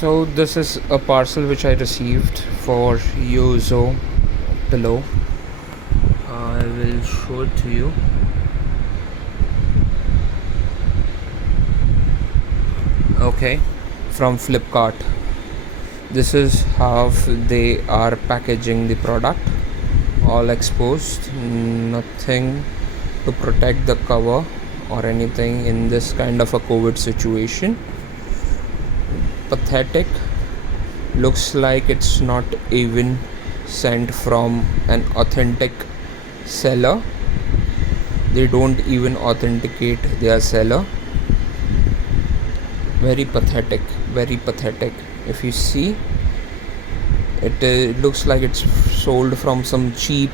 So this is a parcel which I received for Yuzo below. I will show it to you. Okay, from Flipkart. This is how they are packaging the product. All exposed, nothing to protect the cover or anything in this kind of a COVID situation. Pathetic. Looks like it's not even sent from an authentic seller. They don't even authenticate their seller. Very pathetic, very pathetic. If you see, it looks like it's sold from some cheap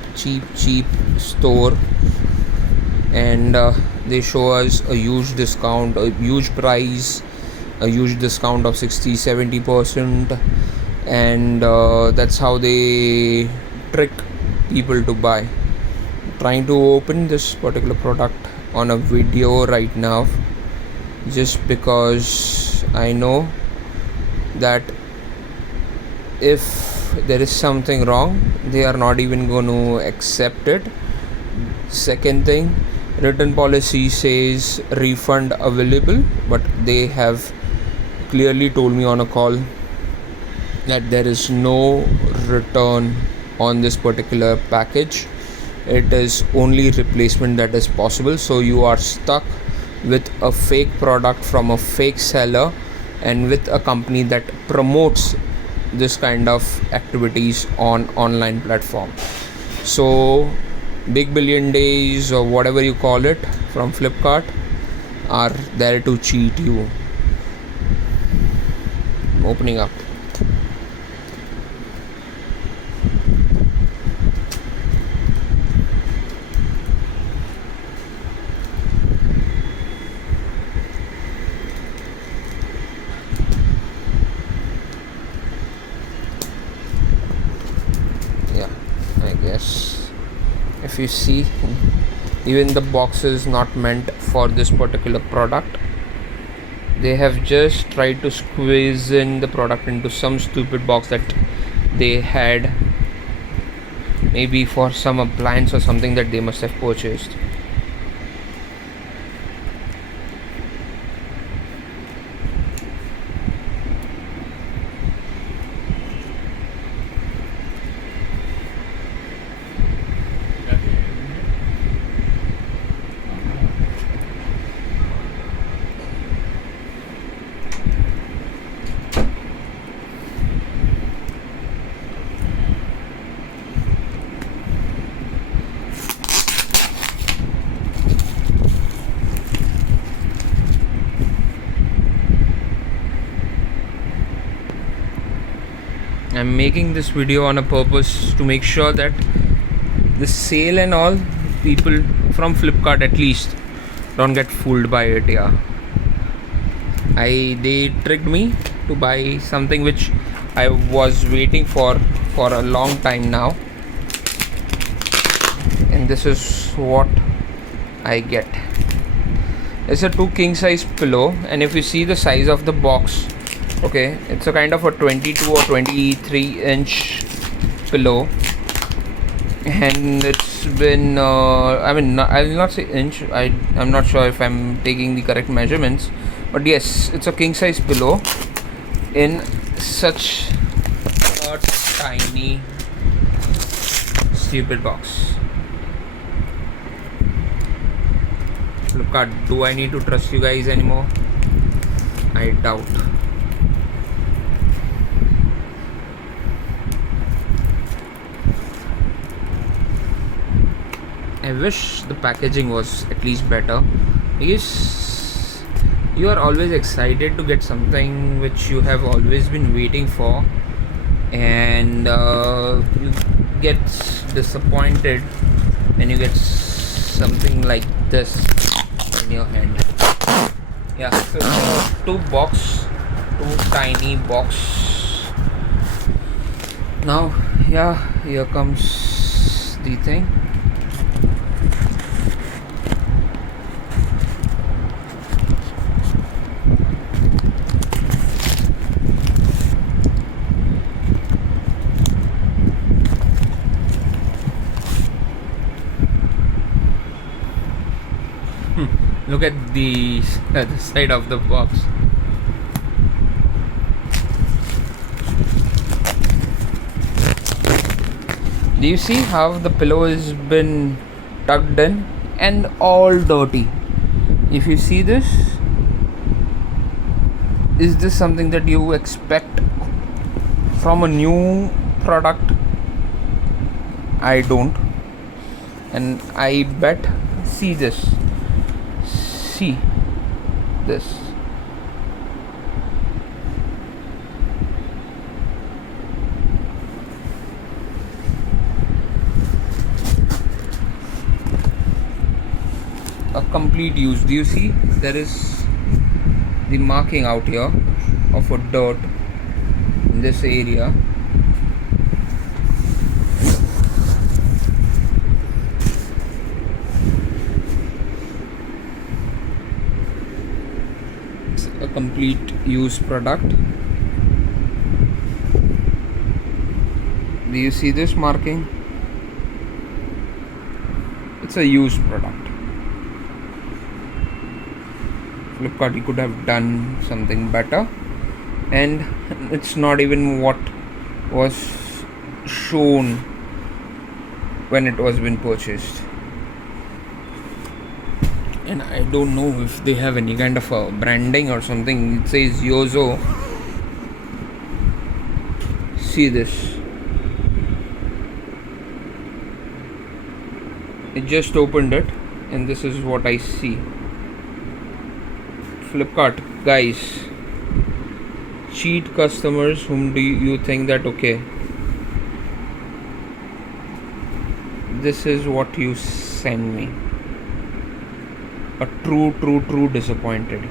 store, and they show us a huge discount, a huge price, a huge discount of 60-70%, and that's how they trick people to buy. Trying to open this particular product on a video right now, just because I know that if there is something wrong, they are not even going to accept it. Second thing, written policy says refund available, but they have clearly told me on a call that there is no return on this particular package. It is only replacement that is possible. So you are stuck with a fake product from a fake seller and with a company that promotes this kind of activities on online platform. So Big Billion Days or whatever you call it from Flipkart are there to cheat you. I'm opening up. Yeah, I guess if you see, even the box is not meant for this particular product. They have just tried to squeeze in the product into some stupid box that they had, maybe for some appliance or something that they must have purchased. I'm making this video on a purpose to make sure that the sale and all, people from Flipkart at least don't get fooled by it. Yeah, they tricked me to buy something which I was waiting for a long time now, and this is what I get. It's a 2 king size pillow, and if you see the size of the box, okay, it's a kind of a 22 or 23 inch pillow, and it's been I will not say inch, I'm not sure if I'm taking the correct measurements, but yes, it's a king size pillow in such a tiny stupid box. Look at, do I need to trust you guys anymore? I doubt. I wish the packaging was at least better, because you are always excited to get something which you have always been waiting for, and you get disappointed when you get something like this in your hand. Yeah, so two tiny box. Now, yeah, here comes the thing. Look at the side of the box. Do you see how the pillow has been tucked in and all dirty? If you see this, is this something that you expect from a new product? I don't. And I bet, see this. See this. A complete use. Do you see? There is the marking out here of a dirt in this area. It's a complete use product. Do you see this marking? It's a used product. Flipkart could have done something better, and it's not even what was shown when it was been purchased. And I don't know if they have any kind of a branding or something. It says Yozo. See this. I just opened it and this is what I see. Flipkart, guys, cheat customers. Whom do you think that, okay, this is what you send me? A true disappointed.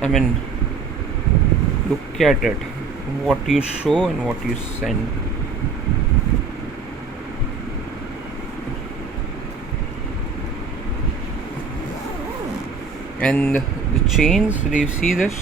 I mean, look at it, what you show and what you send. And the chains, do you see this?